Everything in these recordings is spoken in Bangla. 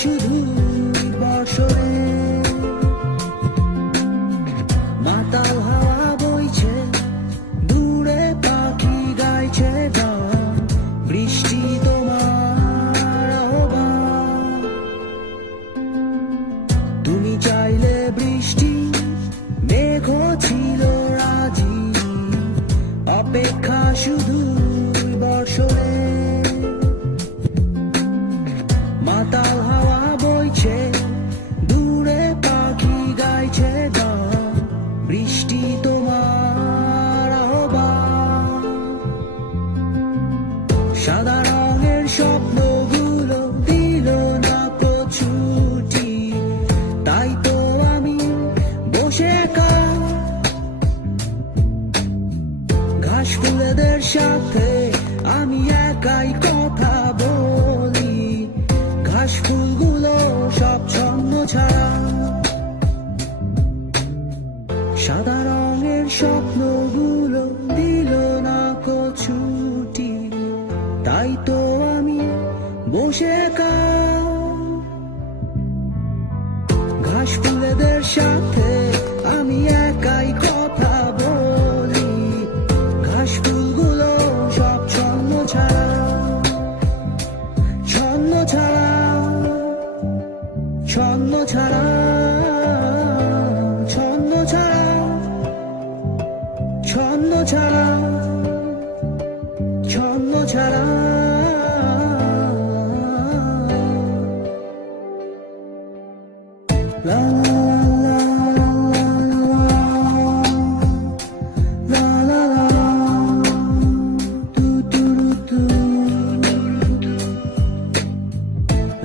শুধু বর্ষণে মাতাল হাওয়া বইছে, দূরে পাখি গাইছে গান, বৃষ্টি তোমার আহ্বান। তুমি চাইলে বৃষ্টি, মেঘ ছিল রাজি, অপেক্ষা শুধু বর্ষণে মাতাল হাওয়া বইছে, দূরে পাখি গাইছে গান, বৃষ্টি তোমার আহ্বান। সাদা রঙের স্বপ্নগুলো দিল না প্রছুটি, তাই তো আমি বসে একা ঘাস ফুলেদের সাথে আমি একাই কথা বলি, ঘাস ফুলগুলো সব ছন্ন ছাড়া। সাদা রঙের স্বপ্নগুলো দিল না ছুটি, তাই তো আমি বসে একা ঘাস ফুলেদের সাথে আমি একাই কথা বলি, ঘাস ফুলগুলো সব ছন্ন ছাড়া, ছন্ন ছাড়া, ছন্ন ছাড়া, ছন্ন ছাড়া, ছন্ন ছাড়া, ছন্ন ছাড়া। লা লা লা লা লা, তু তু তু,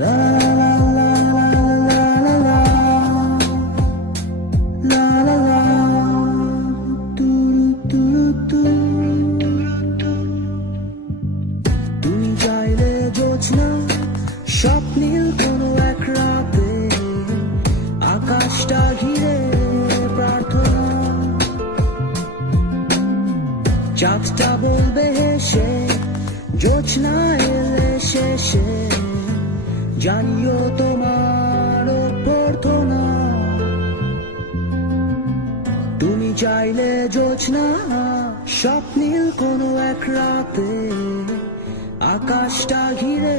লা লা লা লা লা লা, লা লা লা, তু তু তু। তুমি চাইলে জোছনা, স্বপ্নীল কোনো এক রাতে, আকাশটা ঘিরে প্রার্থনা, চাঁদটা বলবে হেসে, জোছনা এলে শেষে, জানিও তোমার প্রার্থনা। তুমি চাইলে জোছনা, স্বপ্নীল কোনো এক রাতে, আকাশটা ঘিরে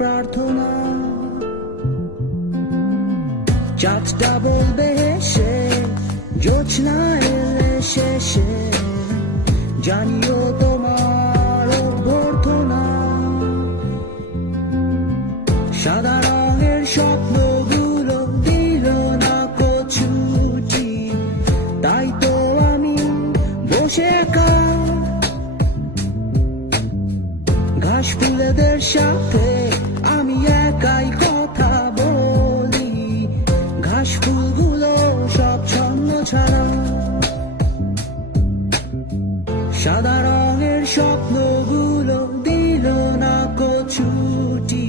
প্রার্থনা, চাঁদটা বলবে হেসে, জোছনা এলে শেষে, জানিও তোমার অভ্যর্থনা। সাদা রঙের স্বপ্নগুলো দিল না ছুটি, তাই তো আমি বসে একা ঘাস ফুলেদের সাথে আমি একাই কথা বলি, ঘাস ফুলগুলো সব ছন্ন ছাড়া। সাদা রঙের স্বপ্নগুলো দিল না ছুটি,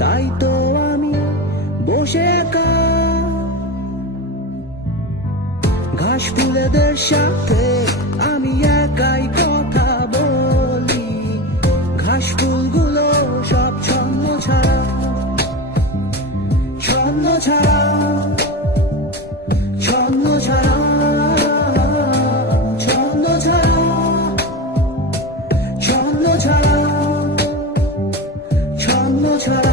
তাই তো আমি বসে একা ঘাস ফুলেদের সাথে আমি একাই কথা বলি, ঘাস ফুলগুলো সব ছন্ন ছাড়া, ছন্ন ছাড়া, ছন্ন ছাড়া, ছন্ন ছাড়া, ছন্ন ছাড়া, ছন্ন ছাড়া।